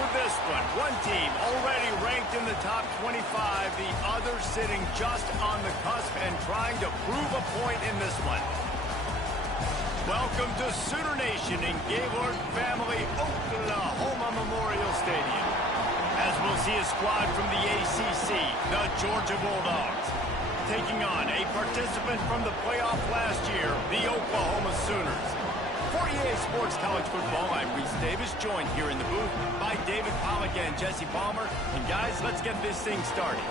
with this one. One team already ranked in the top 25, the other sitting just on the cusp and trying to prove a point in this one. Welcome to Sooner Nation in Gaylord Family Oklahoma Memorial Stadium. As we'll see a squad from the ACC, the Georgia Bulldogs, taking on a participant from the playoff last year, the Oklahoma Sooners. For EA Sports College Football, I'm Reese Davis, joined here in the booth by David Pollack and Jesse Palmer. And guys, let's get this thing started.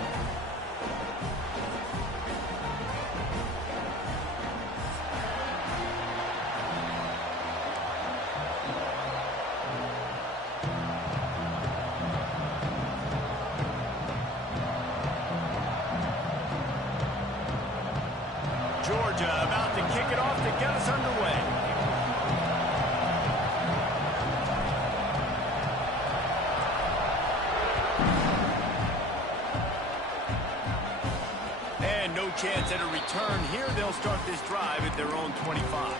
Georgia about to kick it off to get us underway. And no chance at a return here. They'll start this drive at their own 25.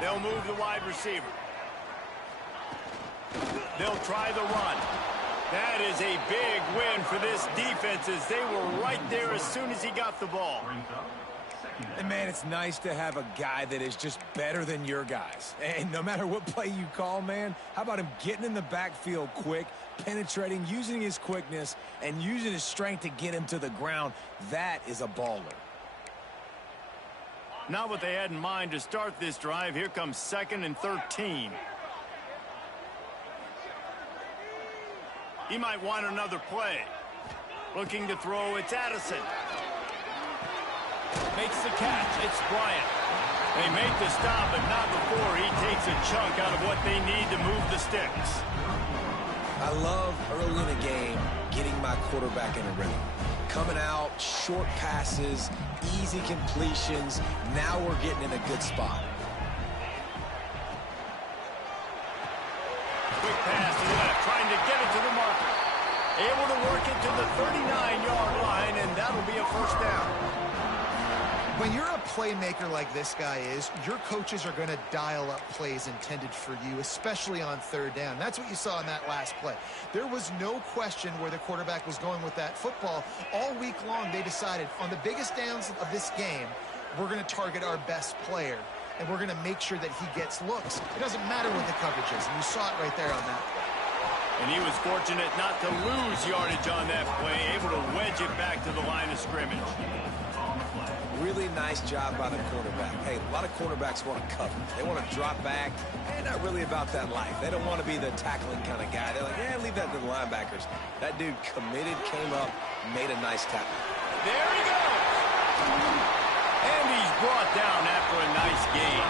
They'll move the wide receiver. They'll try the run. That is a big win for this defense as they were right there as soon as he got the ball. And, man, it's nice to have a guy that is just better than your guys. And no matter what play you call, man, how about him getting in the backfield quick, penetrating, using his quickness, and using his strength to get him to the ground? That is a baller. Not what they had in mind to start this drive. Here comes 2nd and 13. He might want another play. Looking to throw, it's Addison. Makes the catch, it's Bryant. They make the stop, but not before he takes a chunk out of what they need to move the sticks. I love early in a game getting my quarterback in a rhythm. Coming out, short passes, easy completions. Now we're getting in a good spot. Quick pass to the left, trying to get it to the marker. Able to work it to the 39-yard line, and that'll be a first down. When you're a playmaker like this guy is, your coaches are going to dial up plays intended for you, especially on 3rd down. That's what you saw in that last play. There was no question where the quarterback was going with that football. All week long, they decided on the biggest downs of this game, we're going to target our best player, and we're going to make sure that he gets looks. It doesn't matter what the coverage is, and you saw it right there on that play. And he was fortunate not to lose yardage on that play, able to wedge it back to the line of scrimmage. Really nice job by the quarterback. Hey, a lot of quarterbacks want to cover. They want to drop back. They're not really about that life. They don't want to be the tackling kind of guy. They're like, yeah, leave that to the linebackers. That dude committed, came up, made a nice tackle. There he goes. And he's brought down after a nice gain.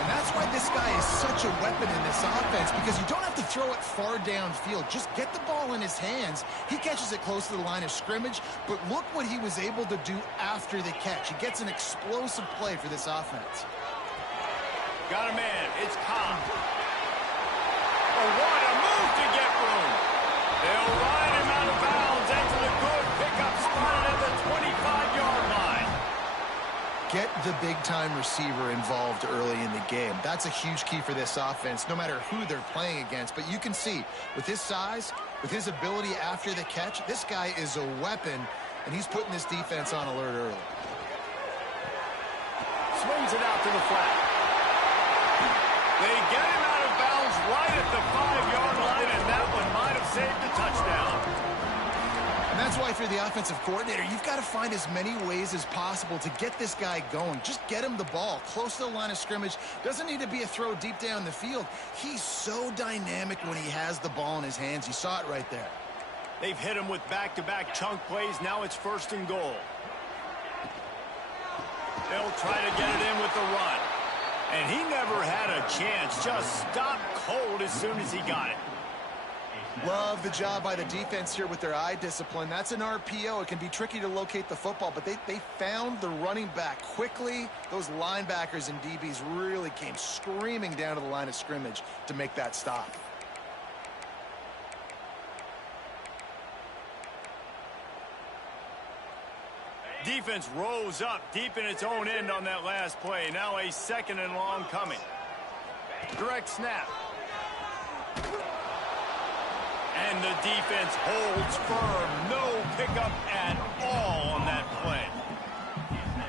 And that's why this guy is such a weapon in this offense, because you don't have to throw it far downfield. Just get the ball in his hands. He catches it close to the line of scrimmage, but look what he was able to do after the catch. He gets an explosive play for this offense. Got a man. It's Ncaa. Oh, what a move to get room. They'll ride him out of bounds into the good pickup spotted at the 25-yard line. Get the big-time receiver involved early in the game. That's a huge key for this offense, no matter who they're playing against. But you can see, with his size, with his ability after the catch, this guy is a weapon, and he's putting this defense on alert early. Swings it out to the flat. They get him out of bounds right at the 5-yard line, and that one might have saved a touchdown. And that's why, if you're the offensive coordinator, you've got to find as many ways as possible to get this guy going. Just get him the ball close to the line of scrimmage. Doesn't need to be a throw deep down the field. He's so dynamic when he has the ball in his hands. You saw it right there. They've hit him with back-to-back chunk plays. Now it's 1st and goal. They'll try to get it in with the run. And he never had a chance. Just stopped cold as soon as he got it. Love the job by the defense here with their eye discipline. That's an RPO. It can be tricky to locate the football, but they found the running back quickly. Those linebackers and DBs really came screaming down to the line of scrimmage to make that stop. Defense rose up deep in its own end on that last play. Now a 2nd and long coming. Direct snap. And the defense holds firm. No pickup at all on that play.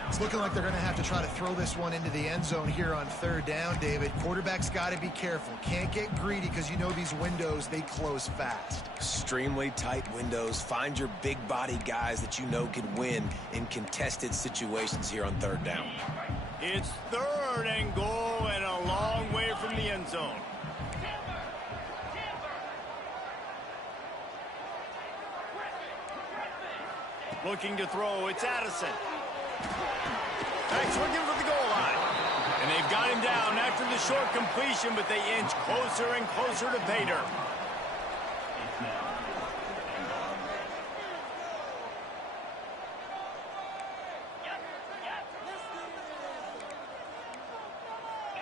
It's looking like they're going to have to try to throw this one into the end zone here on 3rd down, David. Quarterback's got to be careful. Can't get greedy because you know these windows, they close fast. Extremely tight windows. Find your big body guys that you know can win in contested situations here on 3rd down. It's 3rd and goal and a long way from the end zone. Looking to throw, it's Addison. Back swinging for the goal line. And they've got him down after the short completion, but they inch closer and closer to pay dirt.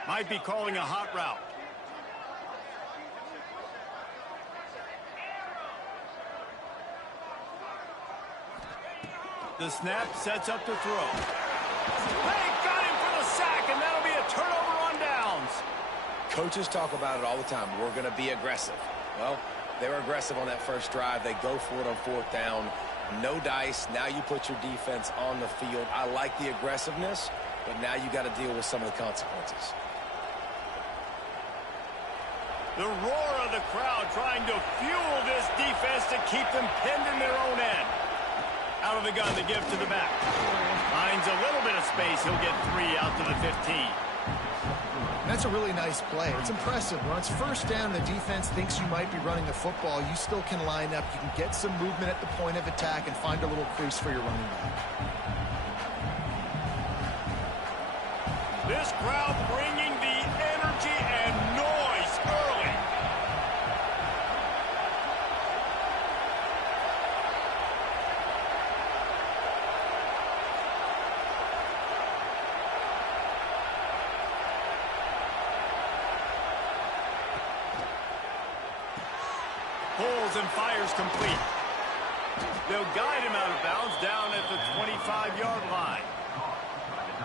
Might be calling a hot route. The snap sets up the throw. They got him for the sack, and that'll be a turnover on downs. Coaches talk about it all the time. We're going to be aggressive. Well, they were aggressive on that first drive. They go for it on 4th down. No dice. Now you put your defense on the field. I like the aggressiveness, but now you got to deal with some of the consequences. The roar of the crowd trying to fuel this defense to keep them pinned in their own end. Out of the gun, the give to the back. Finds a little bit of space. He'll get 3 out to the 15. That's a really nice play. It's impressive. When it's 1st down, the defense thinks you might be running the football. You still can line up. You can get some movement at the point of attack and find a little crease for your running back. This crowd bringing the energy and noise early. Pulls and fires complete. They'll guide him out of bounds down at the 25-yard line.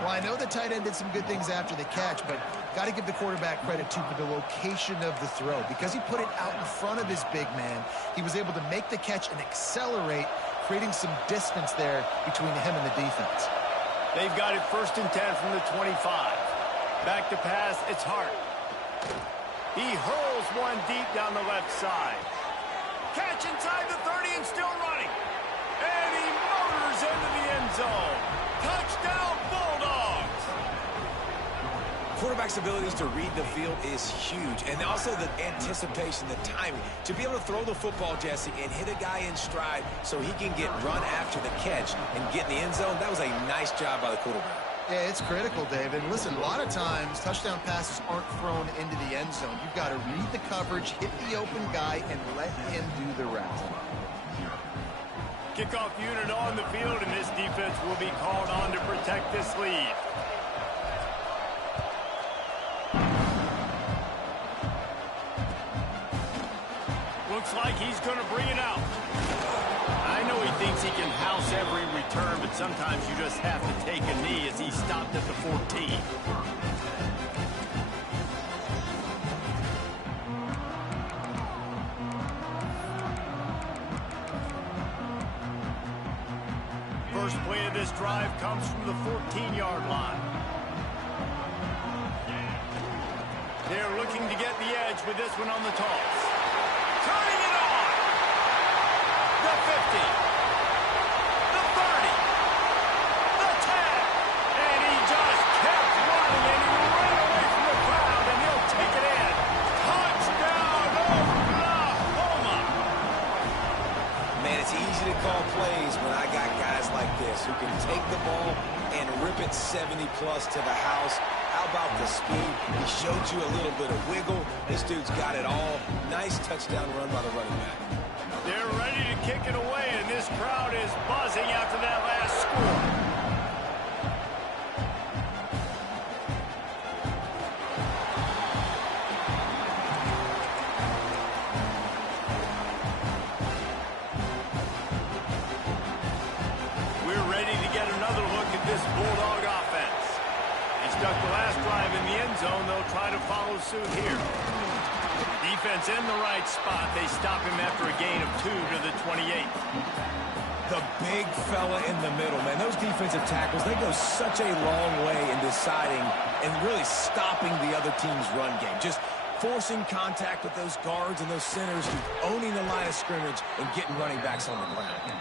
Well, I know the tight end did some good things after the catch, but got to give the quarterback credit, too, for the location of the throw. Because he put it out in front of his big man, he was able to make the catch and accelerate, creating some distance there between him and the defense. They've got it 1st and 10 from the 25. Back to pass, it's Hart. He hurls one deep down the left side. Catch inside the 30 and still running. And he motors into the end zone. Touchdown, Bulldogs! Quarterback's abilities to read the field is huge. And also the anticipation, the timing. To be able to throw the football, Jesse, and hit a guy in stride so he can get run after the catch and get in the end zone, that was a nice job by the quarterback. Yeah, it's critical, David. Listen, a lot of times touchdown passes aren't thrown into the end zone. You've got to read the coverage, hit the open guy, and let him do the rest. Kickoff unit on the field, and this defense will be called on to protect this lead. Looks like he's going to bring it out. I know he thinks he can house every return, but sometimes you just have to take a knee as he stopped at the 14. First play of this drive comes from the 14-yard line. They're looking to get the edge with this one on the toss. Turning it on! The 50. The 30. The 10. And he just kept running, and he ran away from the crowd, and he'll take it in. Touchdown, Oklahoma! Man, it's easy to call plays when I got guys like this who can take the ball and rip it 70-plus to the house. How about the speed. He showed you a little bit of wiggle. This dude's got it all. Nice touchdown run by the running back. They're ready to kick it away, and this crowd is buzzing after that last score. Bulldog offense. They stuck the last drive in the end zone. They'll try to follow suit here. Defense in the right spot. They stop him after a gain of 2 to the 28. The big fella in the middle, man. Those defensive tackles, they go such a long way in deciding and really stopping the other team's run game. Just forcing contact with those guards and those centers, owning the line of scrimmage and getting running backs on the ground.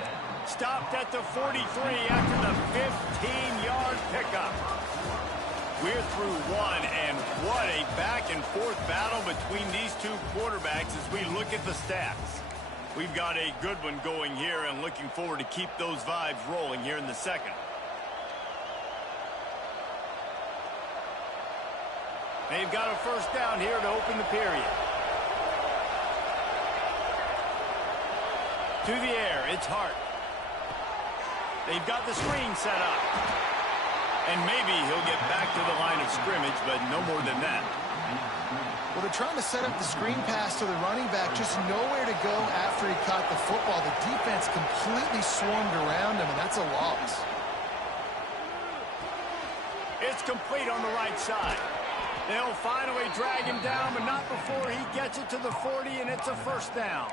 Stopped at the 43 after the 15-yard pickup. We're through one, and what a back-and-forth battle between these two quarterbacks as we look at the stats. We've got a good one going here and looking forward to keep those vibes rolling here in the second. They've got a first down here to open the period. To the air, it's Hart. They've got the screen set up. And maybe he'll get back to the line of scrimmage, but no more than that. Well, they're trying to set up the screen pass to the running back, just nowhere to go after he caught the football. The defense completely swarmed around him, and that's a loss. It's complete on the right side. They'll finally drag him down, but not before he gets it to the 40, and it's a first down.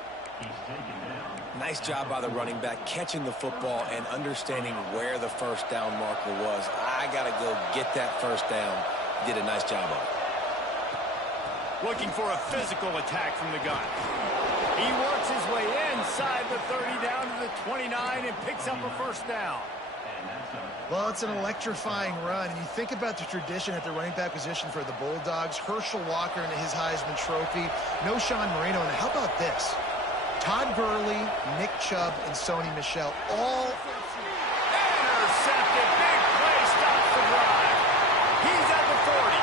Nice job by the running back catching the football and understanding where the first down marker was. I got to go get that first down. Did a nice job of it. Looking for a physical attack from the gun. He works his way inside the 30 down to the 29 and picks up a first down. Well, it's an electrifying run. And you think about the tradition at the running back position for the Bulldogs. Herschel Walker and his Heisman Trophy. No Sean Marino. And how about this? Todd Gurley, Nick Chubb, and Sony Michel all intercepted. Big play stops the drive. He's at the 40,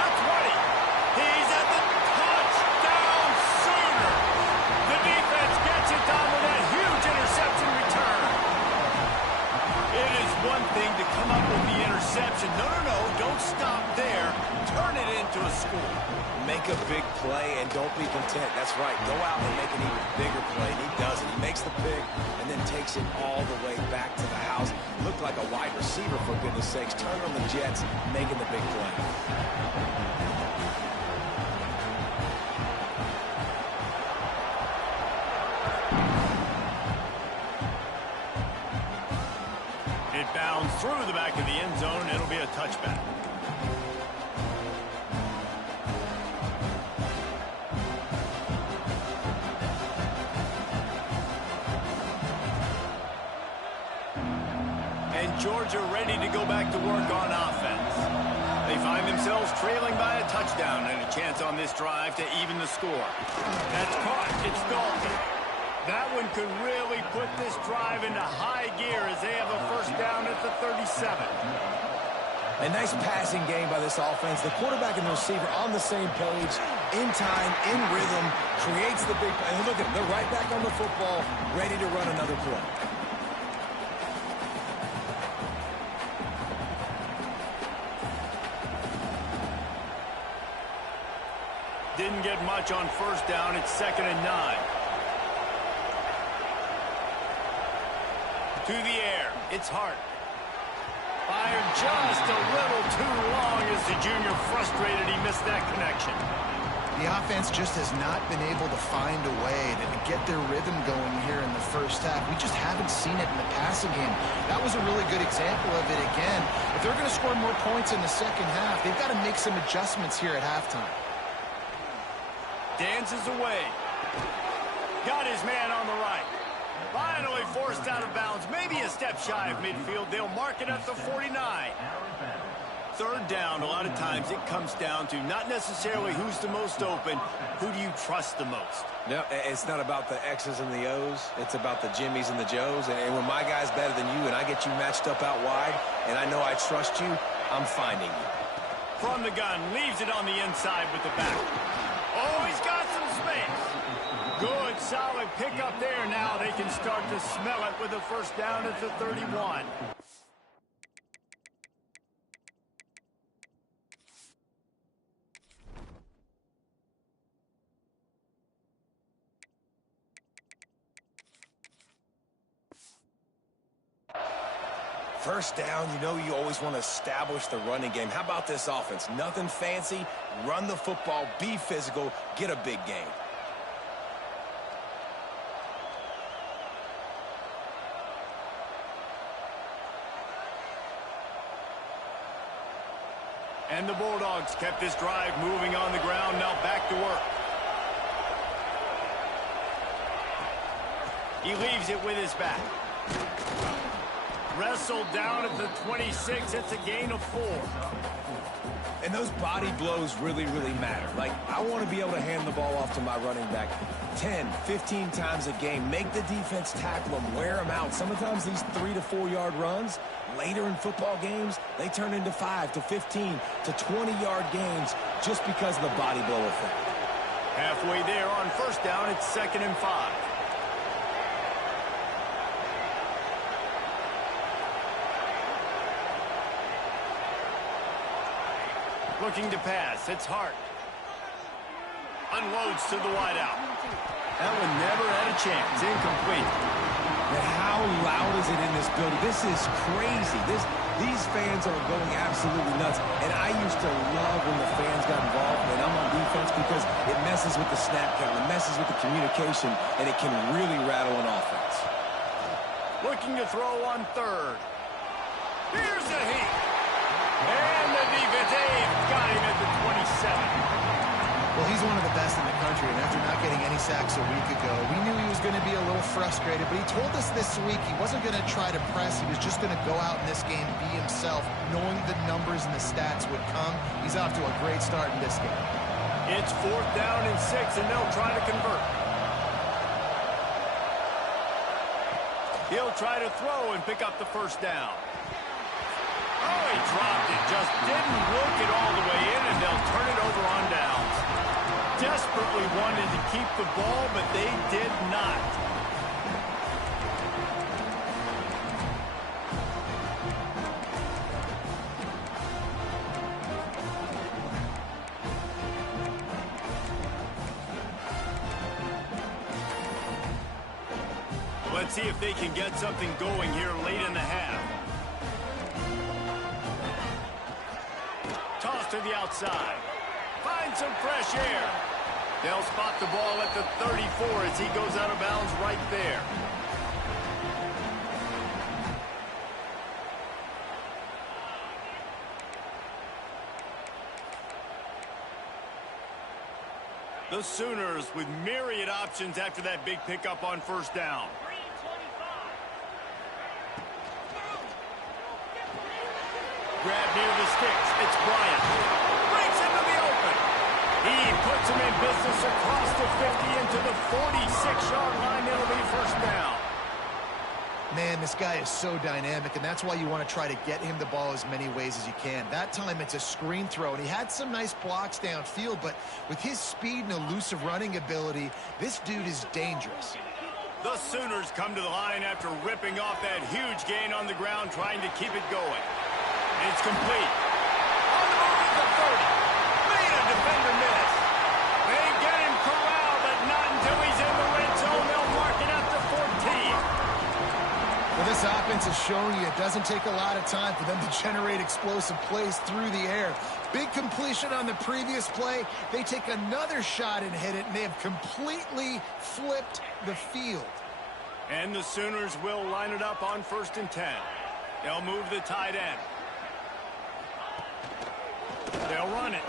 the 20. He's at the touchdown Sooner. The defense gets it done with that huge interception return. It is one thing to come up with the interception. No, don't stop there. Turn it into a score. Make a big play and don't be content. That's right. Go out and make an even bigger play. And he does it. He makes the pick and then takes it all the way back to the house. Looked like a wide receiver, for goodness sakes. Turn on the Jets, making the big play. It bounds through the back of the end zone. It'll be a touchback. Georgia ready to go back to work on offense. They find themselves trailing by a touchdown and a chance on this drive to even the score. That's caught. It's Dalton. That one could really put this drive into high gear as they have a first down at the 37. A nice passing game by this offense. The quarterback and the receiver on the same page, in time, in rhythm, creates the big play. And look at them. They're right back on the football, ready to run another play. Didn't get much on first down. It's 2nd and 9. To the air. It's Hart. Fired just a little too long as the junior frustrated. He missed that connection. The offense just has not been able to find a way to get their rhythm going here in the first half. We just haven't seen it in the passing game. That was a really good example of it again. If they're going to score more points in the second half, they've got to make some adjustments here at halftime. Dances away. Got his man on the right. Finally forced out of bounds. Maybe a step shy of midfield. They'll mark it at the 49. Third down, a lot of times it comes down to not necessarily who's the most open. Who do you trust the most? No, it's not about the X's and the O's. It's about the Jimmys and the Joes. And when my guy's better than you and I get you matched up out wide and I know I trust you, I'm finding you. from the gun, leaves it on the inside with the back. Oh, he's got some space. Good, solid pickup there. Now they can start to smell it with a first down at the 31. First down, you know you always want to establish the running game. How about this offense? Nothing fancy. Run the football, be physical, get a big gain. And the Bulldogs kept this drive moving on the ground. Now back to work. He leaves it with his back. Wrestled down at the 26. It's a gain of 4. And those body blows really, really matter. Like, I want to be able to hand the ball off to my running back 10, 15 times a game. Make the defense tackle them, wear them out. Sometimes these 3 to 4 yard runs, later in football games, they turn into 5 to 15 to 20 yard gains just because of the body blow effect. Halfway there on first down, it's 2nd and 5. Looking to pass. It's Hart. Unloads to the wideout. That one never had a chance. Incomplete. And how loud is it in this building? This is crazy. These fans are going absolutely nuts. And I used to love when the fans got involved when I'm on defense because it messes with the snap count. It messes with the communication, and it can really rattle an offense. Looking to throw on 3rd. Here's a heat. And the defense got him at the 27. Well, he's one of the best in the country, and after not getting any sacks a week ago, we knew he was going to be a little frustrated, but he told us this week he wasn't going to try to press. He was just going to go out in this game, be himself, knowing the numbers and the stats would come. He's off to a great start in this game. It's 4th down and 6, and they'll try to convert. He'll try to throw and pick up the first down. Oh, he dropped it. Just didn't work it all the way in, and they'll turn it over on downs. Desperately wanted to keep the ball, but they did not. Let's see if they can get something going here late in the half. Toss to the outside. Find some fresh air. They'll spot the ball at the 34 as he goes out of bounds right there. The Sooners with myriad options after that big pickup on first down. Grab near the sticks. It's Bryant. Breaks into the open. He puts him in business across the 50 into the 46-yard line. It'll be first down. Man, this guy is so dynamic, and that's why you want to try to get him the ball as many ways as you can. That time it's a screen throw, and he had some nice blocks downfield, but with his speed and elusive running ability, this dude is dangerous. The Sooners come to the line after ripping off that huge gain on the ground, trying to keep it going. It's complete. On the move at the 30. Made a defender miss. They get him corralled, but not until he's in the red zone. They'll mark it up to 14. Well, this offense is showing you it doesn't take a lot of time for them to generate explosive plays through the air. Big completion on the previous play. They take another shot and hit it, and they have completely flipped the field. And the Sooners will line it up on 1st and 10. They'll move the tight end. They'll run it.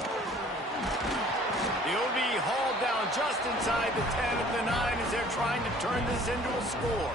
He'll be hauled down just inside the 10 of the 9 as they're trying to turn this into a score.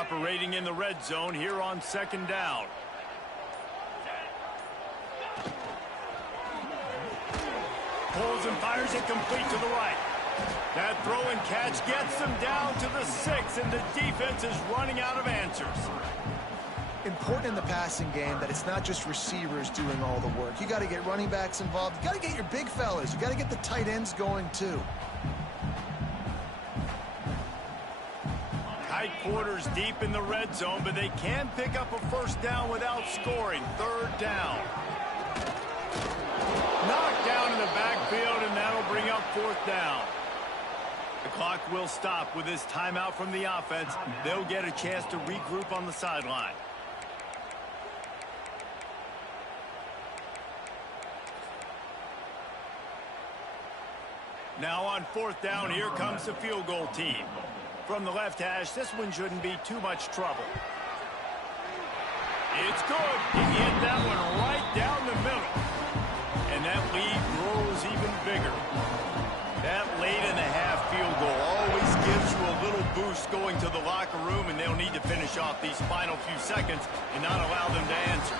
Operating in the red zone here on second down. Pulls and fires it complete to the right. That throw and catch gets them down to the 6, and the defense is running out of answers. Important in the passing game that it's not just receivers doing all the work. You got to get running backs involved. You got to get your big fellas. You got to get the tight ends going too. Tight quarters deep in the red zone, but they can pick up a first down without scoring. Third down. Knocked down in the backfield, and that'll bring up fourth down. The clock will stop with this timeout from the offense. They'll get a chance to regroup on the sideline. Now on fourth down, here comes the field goal team. From the left hash, this one shouldn't be too much trouble. It's good. He hit that one right down the middle. And that lead grows even bigger. That late-in-the-half field goal always gives you a little boost going to the locker room, and they'll need to finish off these final few seconds and not allow them to answer.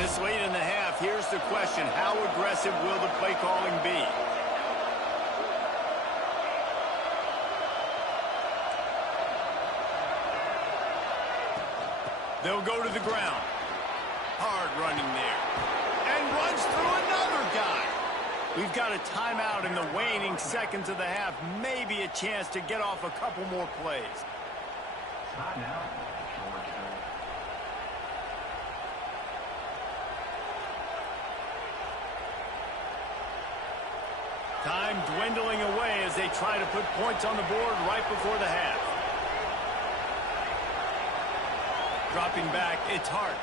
This late in the half, here's the question: how aggressive will the play calling be? They'll go to the ground. Hard running there. And runs through another guy. We've got a timeout in the waning seconds of the half. Maybe a chance to get off a couple more plays. Time dwindling away as they try to put points on the board right before the half. Dropping back, it's Hart.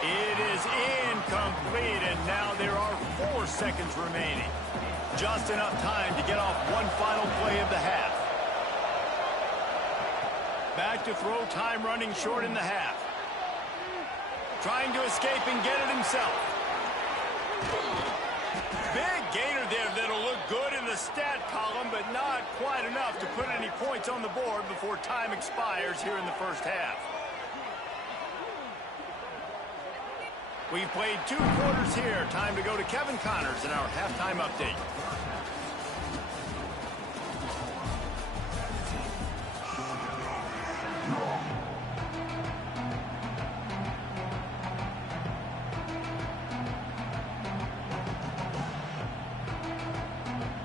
It is incomplete, and now there are 4 seconds remaining. Just enough time to get off one final play of the half. Back to throw, time running short in the half. Trying to escape and get it himself. Big gainer there that'll look good in the stat column, but not quite enough to put any points on the board before time expires here in the first half. We've played 2 quarters here. Time to go to Kevin Connors in our halftime update.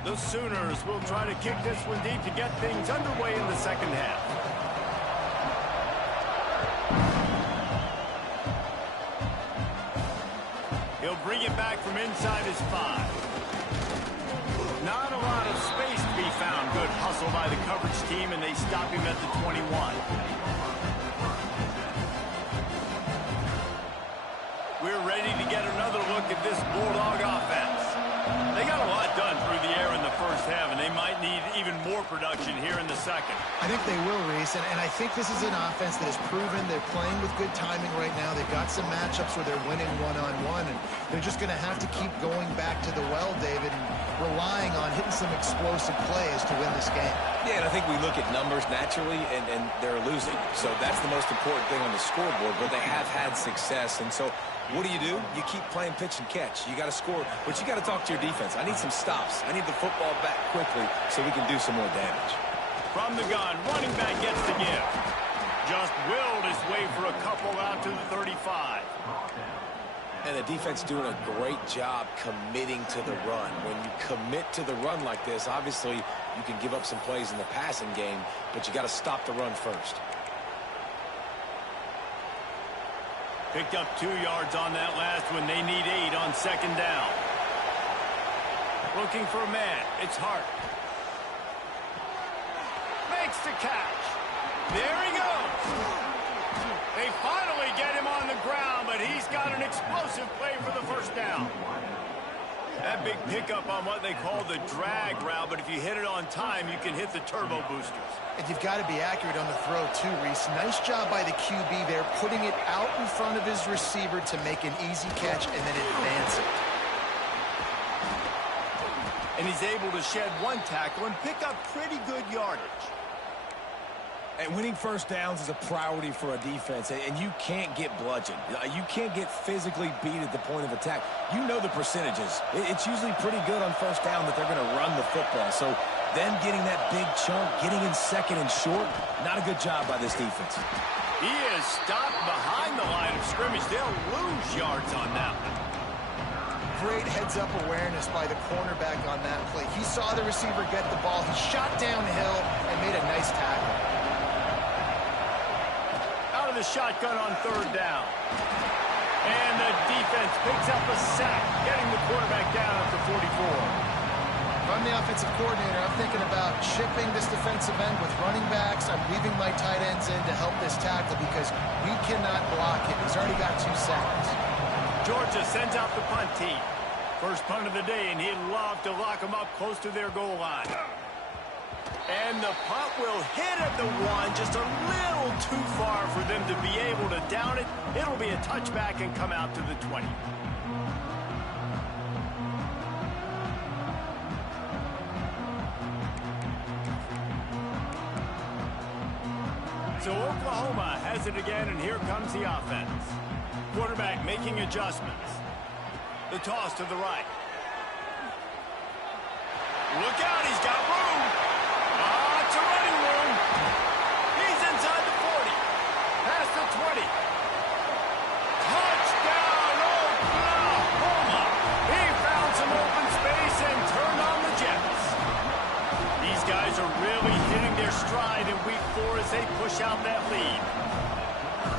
The Sooners will try to kick this one deep to get things underway in the second half. He'll bring it back from inside his 5. Not a lot of space to be found. Good hustle by the coverage team, and they stop him at the 21. We're ready to get another look at this Bulldog offense. They got a lot done through the air in the first half, and they might need even more production here in the second. I think they will, Reese, and I think this is an offense that has proven they're playing with good timing right now. They've got some matchups where they're winning one-on-one, and they're just going to have to keep going back to the well, David, and relying on hitting some explosive plays to win this game. Yeah, and I think we look at numbers naturally, and they're losing. So that's the most important thing on the scoreboard, but they have had success. And so what do? You keep playing pitch and catch. You got to score, but you got to talk to your defense. I need some stops. I need the football back quickly so we can do some more damage. From the gun, running back gets the give. Just willed his way for a couple out to the 35. And the defense doing a great job committing to the run. When you commit to the run like this, obviously you can give up some plays in the passing game, but you got to stop the run first. Picked up 2 yards on that last one. They need 8 on second down. Looking for a man. It's Hart. Makes the catch. There he goes. They finally get him on the ground, but he's got an explosive play for the first down. That big pickup on what they call the drag route, but if you hit it on time, you can hit the turbo boosters. And you've got to be accurate on the throw, too, Reese. Nice job by the QB there, putting it out in front of his receiver to make an easy catch and then advance it. And he's able to shed one tackle and pick up pretty good yardage. And winning first downs is a priority for a defense, and you can't get bludgeoned. You can't get physically beat at the point of attack. You know the percentages. It's usually pretty good on first down that they're going to run the football. So them getting that big chunk, getting in second and short, not a good job by this defense. He is stopped behind the line of scrimmage. They'll lose yards on that one. Great heads-up awareness by the cornerback on that play. He saw the receiver get the ball. He shot downhill and made a nice tackle. Out of the shotgun on third down. And the defense picks up a sack, getting the quarterback down at the 44. If I'm the offensive coordinator, I'm thinking about chipping this defensive end with running backs. I'm leaving my tight ends in to help this tackle because we cannot block it. He's already got 2 sacks. Georgia sends out the punt team. First punt of the day, and he'd love to lock them up close to their goal line. And the punt will hit at the 1, just a little too far for them to be able to down it. It'll be a touchback and come out to the 20. So Oklahoma has it again, and here comes the offense. Quarterback making adjustments. The toss to the right. Look out, he's got room. It's a running room. He's inside the 40. Past the 20. Touchdown, Oklahoma. He found some open space and turned on the Jets. These guys are really hitting their stride in week 4 as they push out that lead.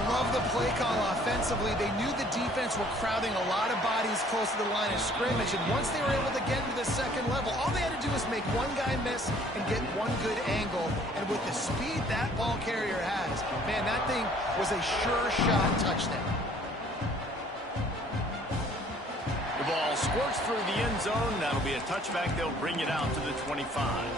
Love the play call offensively. They knew the defense were crowding a lot of bodies close to the line of scrimmage, and once they were able to get into the second level, all they had to do was make one guy miss and get one good angle. And with the speed that ball carrier has, man, that thing was a sure shot touchdown. The ball squirts through the end zone. That'll be a touchback. They'll bring it out to the 25.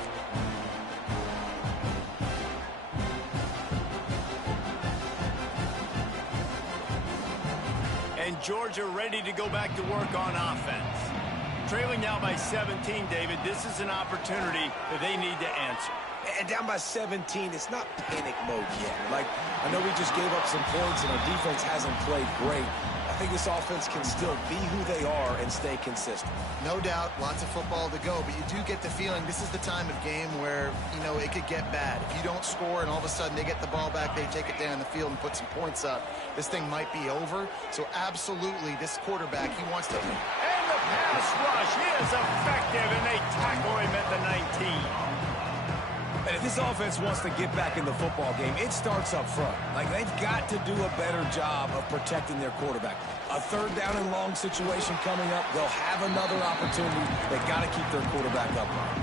And Georgia ready to go back to work on offense. Trailing now by 17, David. This is an opportunity that they need to answer. And down by 17, it's not panic mode yet. Like, I know we just gave up some points and our defense hasn't played great. I think this offense can still be who they are and stay consistent. No doubt, lots of football to go, but you do get the feeling this is the time of game where, you know, it could get bad. If you don't score and all of a sudden they get the ball back, they take it down the field and put some points up, this thing might be over. So absolutely, this quarterback, he wants to... And the pass rush, he is effective, and they tackle him at the 19. And if this offense wants to get back in the football game, it starts up front. Like, they've got to do a better job of protecting their quarterback. A third down and long situation coming up, they'll have another opportunity. They got to keep their quarterback upright.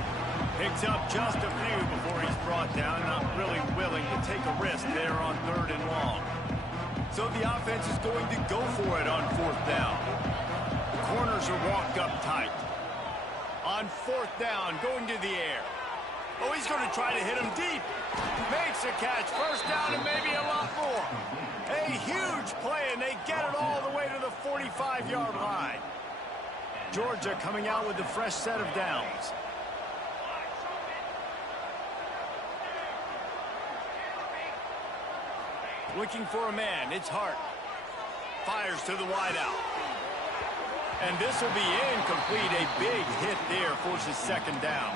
Picks up just a few before he's brought down. Not really willing to take a risk there on third and long. So the offense is going to go for it on fourth down. The corners are walked up tight. On fourth down, going to the air. Oh, he's going to try to hit him deep. Makes a catch. First down and maybe a lot more. A huge play, and they get it all the way to the 45-yard line. Georgia coming out with a fresh set of downs. Looking for a man. It's Hart. Fires to the wideout. And this will be incomplete. A big hit there forces second down.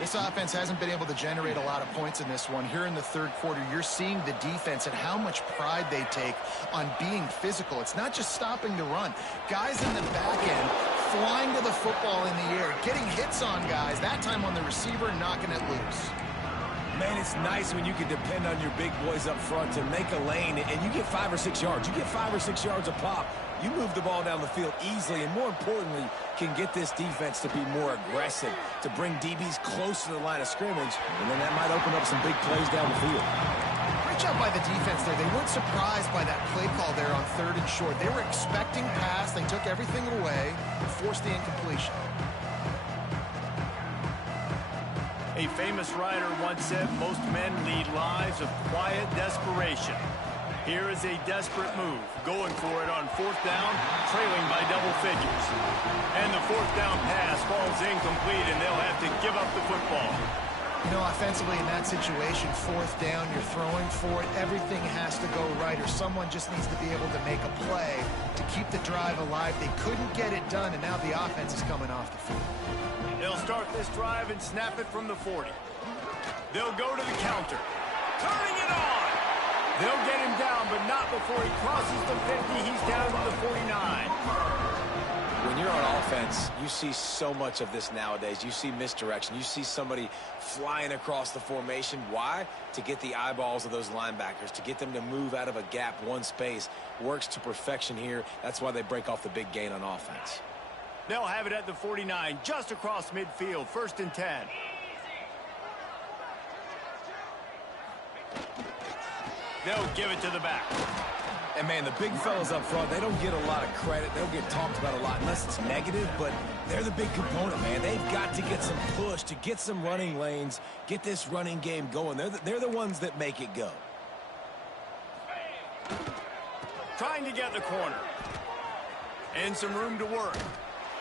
This offense hasn't been able to generate a lot of points in this one. Here in the third quarter, you're seeing the defense and how much pride they take on being physical. It's not just stopping the run. Guys in the back end flying to the football in the air, getting hits on guys, that time on the receiver, knocking it loose. Man, it's nice when you can depend on your big boys up front to make a lane, and you get 5 or 6 yards. You get 5 or 6 yards a pop. You move the ball down the field easily, and more importantly, can get this defense to be more aggressive, to bring DBs close to the line of scrimmage, and then that might open up some big plays down the field. Great job by the defense there. They weren't surprised by that play call there on third and short. They were expecting pass. They took everything away. force the incompletion. A famous writer once said most men lead lives of quiet desperation. Here is a desperate move, going for it on 4th down, trailing by double figures. And the 4th down pass falls incomplete, and they'll have to give up the football. You know, offensively in that situation, 4th down, you're throwing for it. Everything has to go right, or someone just needs to be able to make a play to keep the drive alive. They couldn't get it done, and now the offense is coming off the field. They'll start this drive and snap it from the 40. They'll go to the counter. Turning it on! They'll get him down, but not before he crosses the 50. He's down to the 49. When you're on offense, you see so much of this nowadays. You see misdirection. You see somebody flying across the formation. Why? To get the eyeballs of those linebackers, to get them to move out of a gap one space. Works to perfection here. That's why they break off the big gain on offense. They'll have it at the 49, just across midfield, 1st and 10. They'll give it to the back. And, man, the big fellas up front, they don't get a lot of credit. They don't get talked about a lot unless it's negative, but they're the big component, man. They've got to get some push, to get some running lanes, get this running game going. They're the ones that make it go. Trying to get the corner. And some room to work.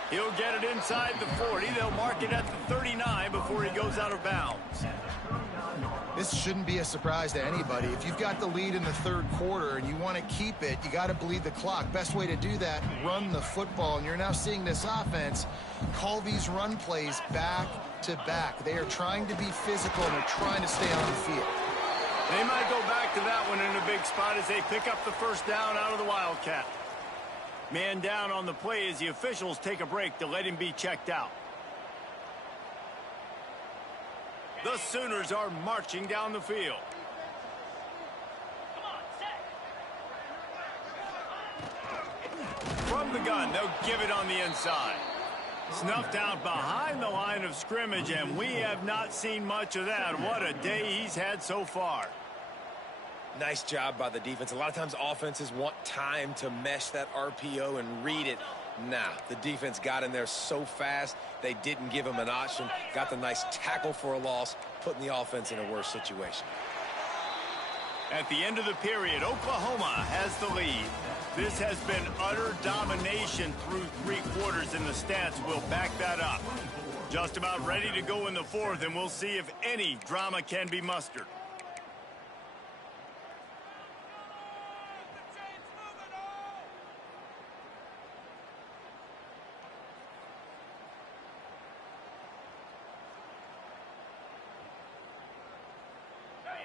He'll get it inside the 40. They'll mark it at the 39 before he goes out of bounds. This shouldn't be a surprise to anybody. If you've got the lead in the 3rd quarter and you want to keep it, you got to bleed the clock. Best way to do that, run the football. And you're now seeing this offense call these run plays back to back. They are trying to be physical and they're trying to stay on the field. They might go back to that one in a big spot as they pick up the 1st down out of the Wildcat. Man down on the play as the officials take a break to let him be checked out. The Sooners are marching down the field. From the gun, they'll give it on the inside. Snuffed out behind the line of scrimmage, and we have not seen much of that. What a day he's had so far. Nice job by the defense. A lot of times offenses want time to mesh that RPO and read it. Nah, the defense got in there so fast, they didn't give him an option. Got the nice tackle for a loss, putting the offense in a worse situation. At the end of the period, Oklahoma has the lead. This has been utter domination through 3 quarters, and the stats will back that up. Just about ready to go in the 4th, and we'll see if any drama can be mustered.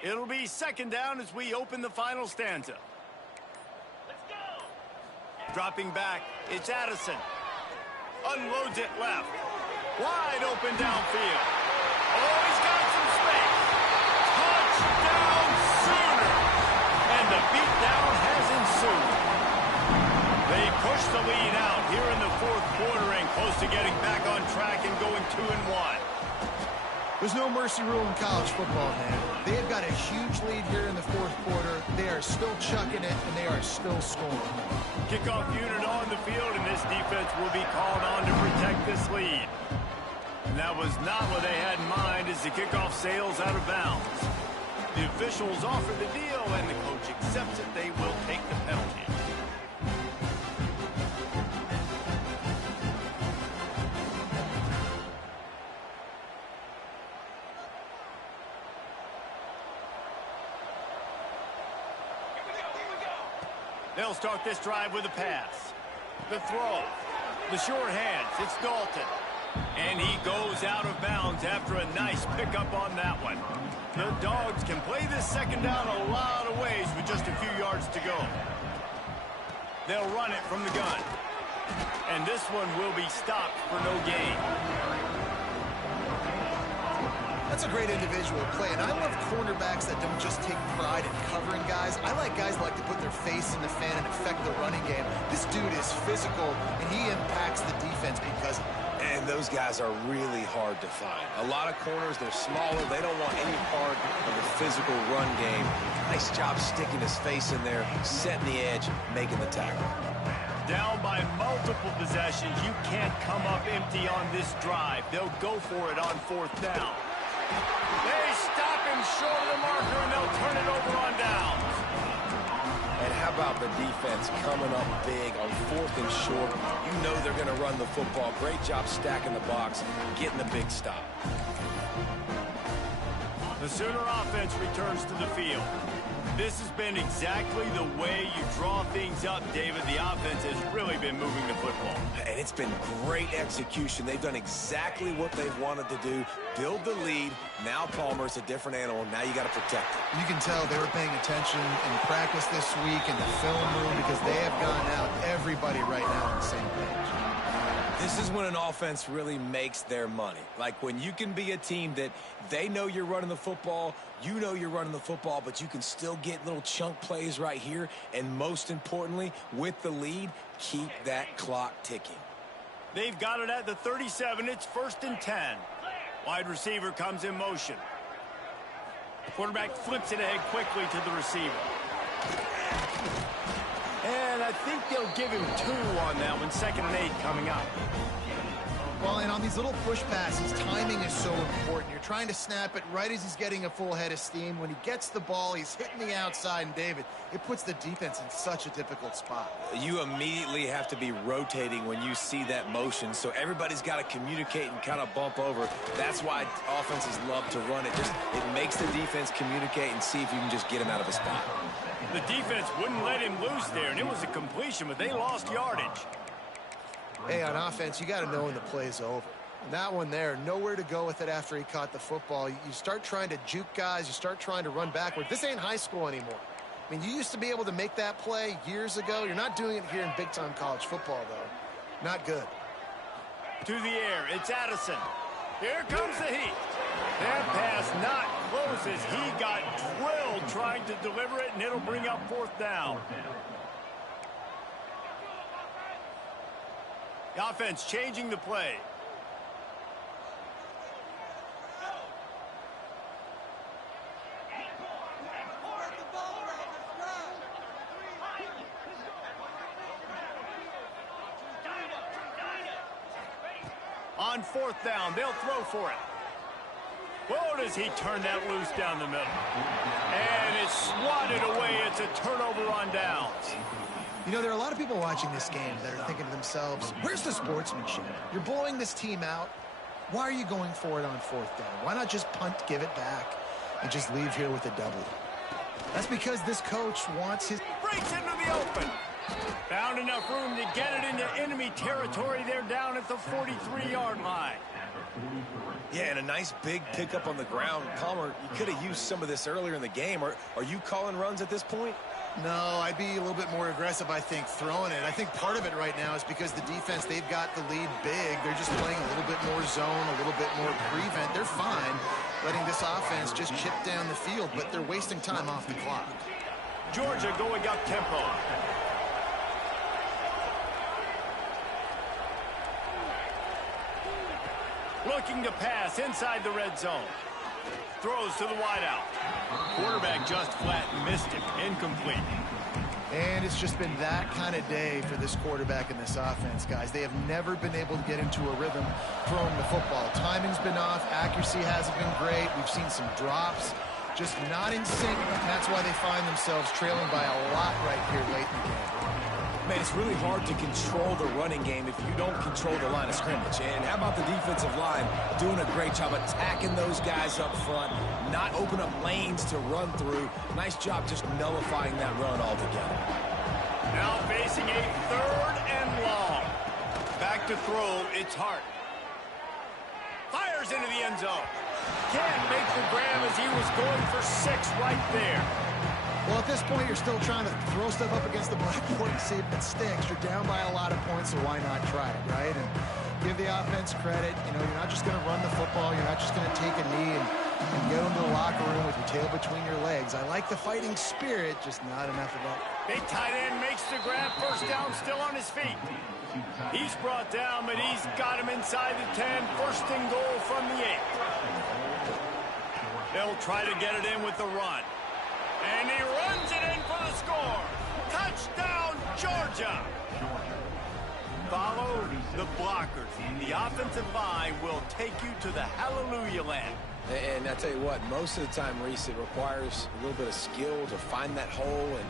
It'll be 2nd down as we open the final stanza. Let's go. Dropping back, it's Addison. Unloads it left. Wide open downfield. Oh, he's got some space. Touchdown Sooner. And the beatdown has ensued. They push the lead out here in the 4th quarter and close to getting back on track and going 2-1. There's no mercy rule in college football, man. They have got a huge lead here in the 4th quarter. They are still chucking it, and they are still scoring. Kickoff unit on the field, and this defense will be called on to protect this lead. And that was not what they had in mind as the kickoff sails out of bounds. The officials offer the deal, and the coach accepts it. They will take the penalty. They'll start this drive with a pass. The throw. The short hands. It's Dalton. And he goes out of bounds after a nice pickup on that one. The Dogs can play this 2nd down a lot of ways with just a few yards to go. They'll run it from the gun. And this one will be stopped for no gain. That's a great individual play, and I love cornerbacks that don't just take pride in covering guys. I like guys that like to put their face in the fan and affect the running game. This dude is physical, and he impacts the defense because of it. And those guys are really hard to find. A lot of corners, they're smaller. They don't want any part of the physical run game. Nice job sticking his face in there, setting the edge, making the tackle. Down by multiple possessions. possessions. You can't come up empty on this drive. They'll go for it on 4th down. They stop him short of the marker, and they'll turn it over on downs. And how about the defense coming up big on 4th and short? You know they're going to run the football. Great job stacking the box, getting the big stop. The Sooner offense returns to the field. This has been exactly the way you draw things up, David. The offense has really been moving the football. And it's been great execution. They've done exactly what they've wanted to do. Build the lead. Now Palmer's a different animal. Now you got to protect it. You can tell they were paying attention in practice this week in the film room because they have gotten out everybody right now on the same page. This is when an offense really makes their money. Like when you can be a team that they know you're running the football, you know you're running the football, but you can still get little chunk plays right here. And most importantly, with the lead, keep that clock ticking. They've got it at the 37. It's 1st and 10. Wide receiver comes in motion. Quarterback flips it ahead quickly to the receiver. And I think they'll give him 2 on that one. 2nd and 8 coming up. Well, and on these little push passes, timing is so important. You're trying to snap it right as he's getting a full head of steam. When he gets the ball, he's hitting the outside, and David, it puts the defense in such a difficult spot. You immediately have to be rotating when you see that motion, so everybody's got to communicate and kind of bump over. That's why offenses love to run it. It makes the defense communicate and see if you can just get him out of a spot. The defense wouldn't let him loose there, and it was a completion, but they lost yardage. Hey, on offense, you got to know when the play's over. And that one there, nowhere to go with it after he caught the football. You start trying to juke guys. You start trying to run backward. This ain't high school anymore. I mean, you used to be able to make that play years ago. You're not doing it here in big-time college football, though. Not good. To the air, it's Addison. Here comes the heat. That pass not close as he got drilled trying to deliver it, and it'll bring up 4th down. The offense changing the play. On 4th down, they'll throw for it. Whoa, does he turn that loose down the middle. And it's swatted away. It's a turnover on downs. You know, there are a lot of people watching this game that are thinking to themselves, where's the sportsmanship? You're blowing this team out. Why are you going for it on 4th down? Why not just punt, give it back, and just leave here with a W? That's because this coach wants his... Breaks into the open. Found enough room to get it into enemy territory. They're down at the 43-yard line. Yeah, and a nice big pickup on the ground. Palmer, you could have used some of this earlier in the game. Are you calling runs at this point? No, I'd be a little bit more aggressive, I think, throwing it. I think part of it right now is because the defense, they've got the lead big. They're just playing a little bit more zone, a little bit more prevent. They're fine letting this offense just chip down the field, but they're wasting time off the clock. Georgia going up tempo. Looking to pass inside the red zone. Throws to the wideout. Quarterback just flat missed it. Incomplete. And it's just been that kind of day for this quarterback and this offense, guys. They have never been able to get into a rhythm throwing the football. Timing's been off. Accuracy hasn't been great. We've seen some drops. Just not in sync. And that's why they find themselves trailing by a lot right here late in the game. Man, it's really hard to control the running game if you don't control the line of scrimmage. And how about the defensive line doing a great job attacking those guys up front, not open up lanes to run through. Nice job just nullifying that run altogether. Now facing a 3rd and long. Back to throw, it's Hart. Fires into the end zone. Can't make the grab as he was going for 6 right there. Well, at this point, you're still trying to throw stuff up against the blackboard and see if it sticks. You're down by a lot of points, so why not try it, right? And give the offense credit. You know, you're not just going to run the football. You're not just going to take a knee and go into the locker room with your tail between your legs. I like the fighting spirit, just not enough of that. Big tight end makes the grab. 1st down, still on his feet. He's brought down, but he's got him inside the 10. 1st and goal from the 8. They'll try to get it in with the run. And he runs it in for the score. Touchdown, Georgia. Followed blockers. The offensive line will take you to the hallelujah land. And I tell you what, most of the time, Reese, it requires a little bit of skill to find that hole and,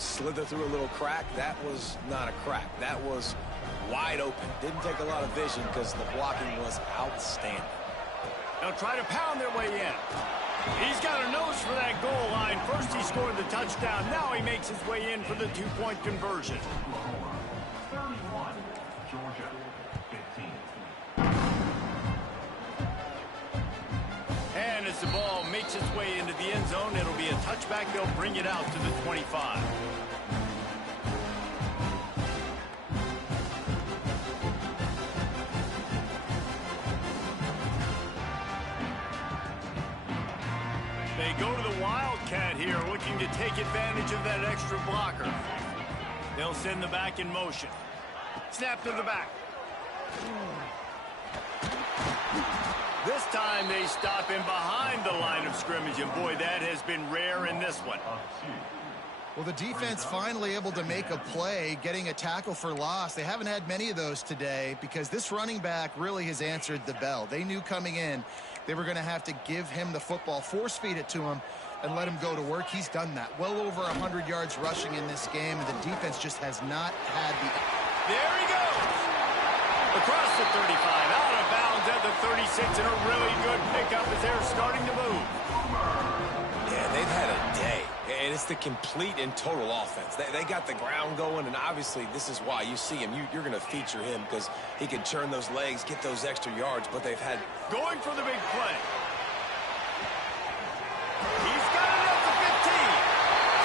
slither through a little crack. That was not a crack. That was wide open. Didn't take a lot of vision because the blocking was outstanding. They'll try to pound their way in. He's got a nose for that goal line. First he scored the touchdown. Now he makes his way in for the two-point conversion. 31, Georgia, 15. And as the ball makes its way into the end zone, it'll be a touchback. They'll bring it out to the 25. They go to the Wildcat here, looking to take advantage of that extra blocker. They'll send the back in motion. Snap to the back. This time they stop him behind the line of scrimmage, and boy, that has been rare in this one. Well, the defense finally able to make a play, getting a tackle for loss. They haven't had many of those today because this running back really has answered the bell. They knew coming in they were going to have to give him the football, force-feed it to him, and let him go to work. He's done that. Well over 100 yards rushing in this game, and the defense just has not had the... There he goes! Across the 35, out of bounds at the 36, and a really good pickup as they're starting to move. Yeah, they've had a day, and it's the complete and total offense. They got the ground going, and obviously this is why you see him. You're going to feature him because he can churn those legs, get those extra yards, but they've had... Going for the big play. He's got it up to 15.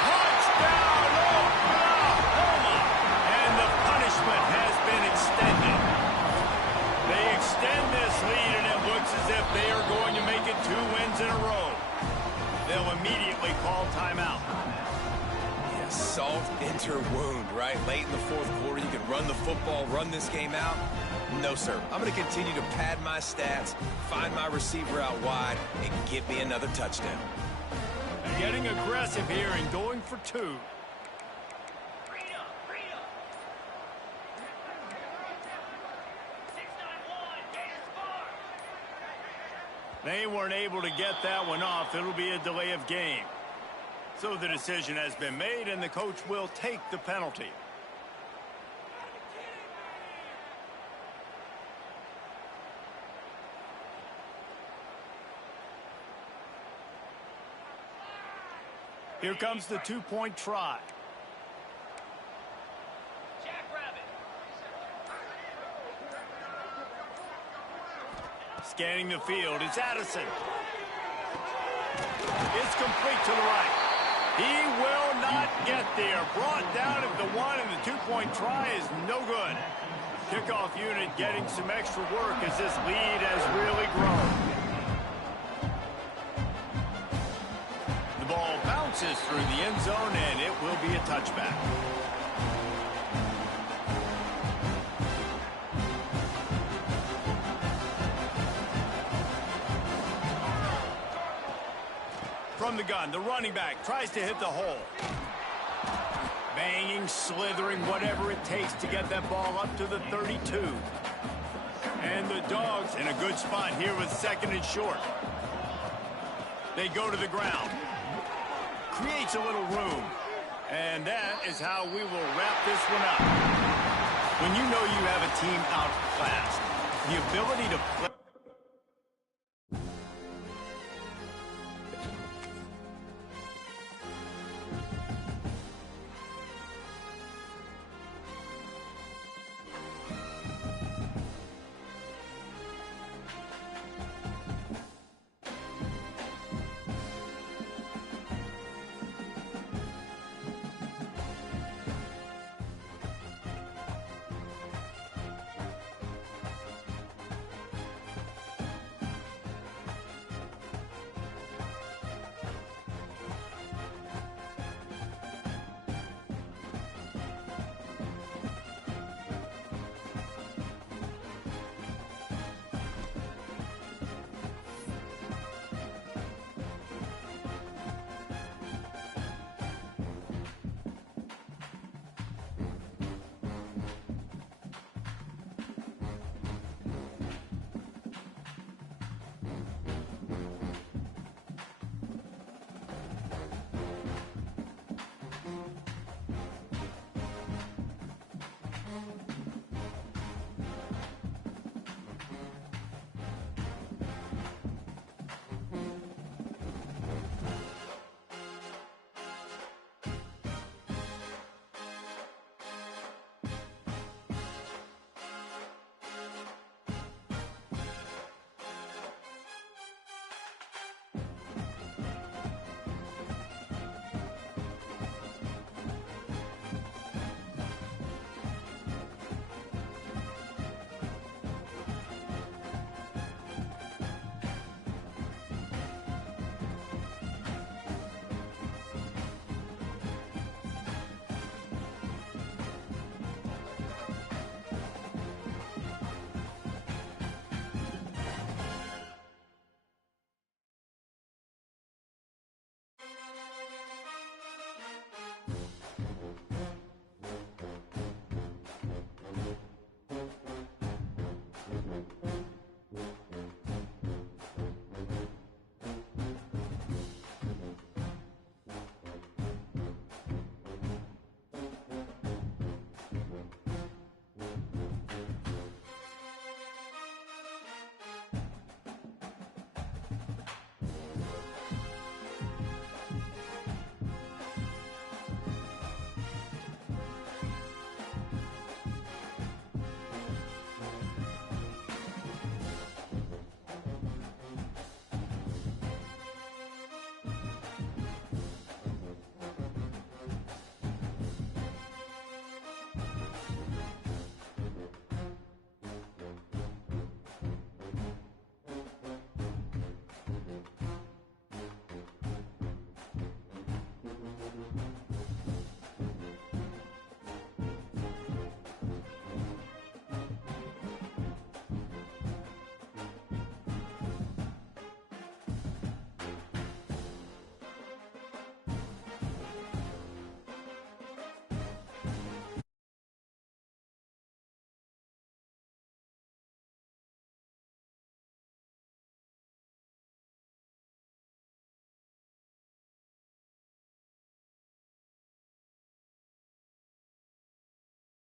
Touchdown, Oklahoma! And the punishment has been extended. They extend this lead, and it looks as if they are going to make it 2 wins in a row. They'll immediately call timeout. Yeah, salt enter wound, right? Late in the fourth quarter, you can run the football, run this game out. No, sir. I'm going to continue to pad my stats, find my receiver out wide, and get me another touchdown. Getting aggressive here and going for 2. They weren't able to get that one off. It'll be a delay of game. So the decision has been made, and the coach will take the penalty. Here comes the 2-point try. Scanning the field, it's Addison. It's complete to the right. He will not get there. Brought down at the 1, and the 2-point try is no good. Kickoff unit getting some extra work as this lead has really grown. The ball bounces through the end zone, and it will be a touchback. From the gun, the running back tries to hit the hole. Banging, slithering, whatever it takes to get that ball up to the 32. And the Dogs in a good spot here with 2nd and short. They go to the ground. Creates a little room. And that is how we will wrap this one up. When you know you have a team outclassed, the ability to play...